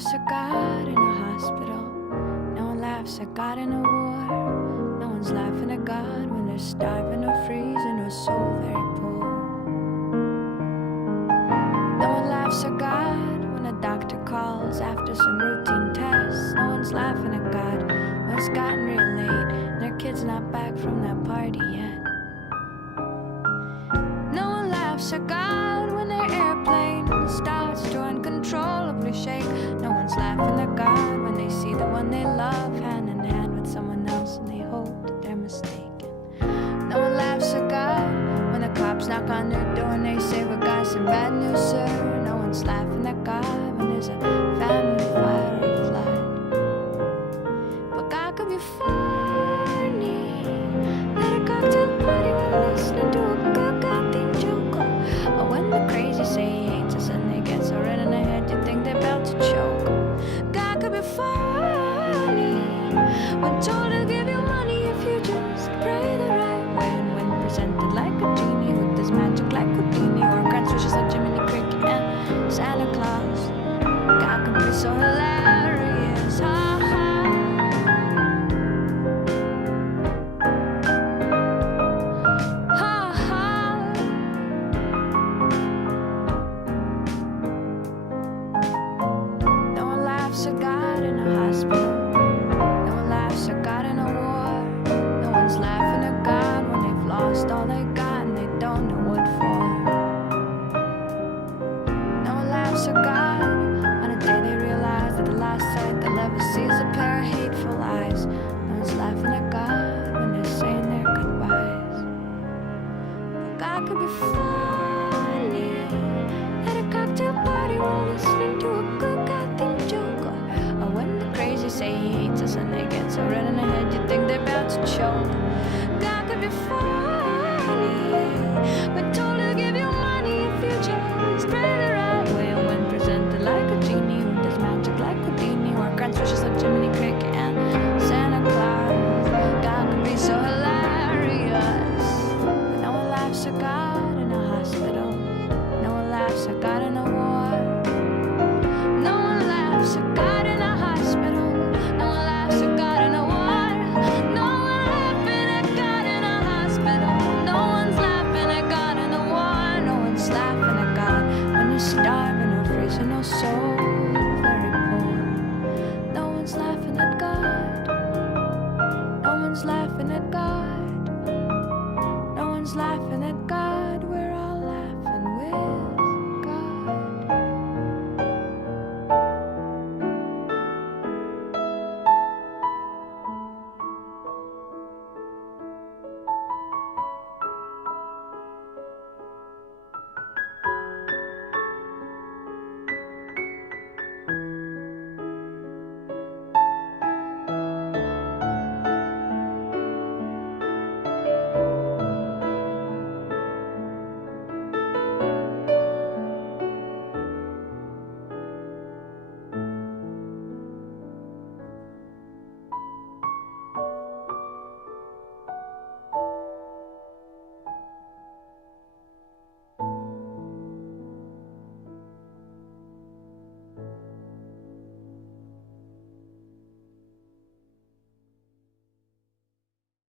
laughs at God in a hospital. No one laughs at God in a war. No one's laughing at God when they're starving or freezing or so very poor. No one laughs at God when a doctor calls after some routine tests. No one's laughing at God when it's gotten real late and their kid's not back from that party yet. No one laughs at God when their airplane starts to uncontrollably shake. No one's laughing at God when they see the one they love hand in hand with someone else and they hope that they're mistaken. No one laughs at God when the cops knock on their door and they say, "We got some bad news, sir." No one's laughing at God when there's a family fire or a flood. But God could be funny at a cocktail party while listening to a cookout theme joke. Or when the crazy say he hates us and they get so red in the head you think they're about to choke. God could be funny when told to give you money if you just pray the right way. And when presented like a genie with this magic like Houdini, or grants wishes like Jiminy Cricket and Santa Claus. God could be so hilarious. Ha ha. Ha ha. No one laughs at God in a hospital. No one laughs at God in a war. No one's laughing at God when they've lost all they got and they don't know what for. No one laughs at God on a day they realize that the last sight they'll ever see is a pair of hateful eyes. No one's laughing at God when they're saying their goodbyes. But God could be funny at a cocktail party while listening to a cookout theme joke. Or when the crazy say he hates us and they get so red in the head you think they're about to choke. God could be funny but told to give you money if you just pray the right way. And when presented like a genie with this magic like Houdini, or grants wishes like Jiminy Cricket and Santa Claus. God could be so hilarious. But no one laughs at God in a hospital. No one laughs at God in a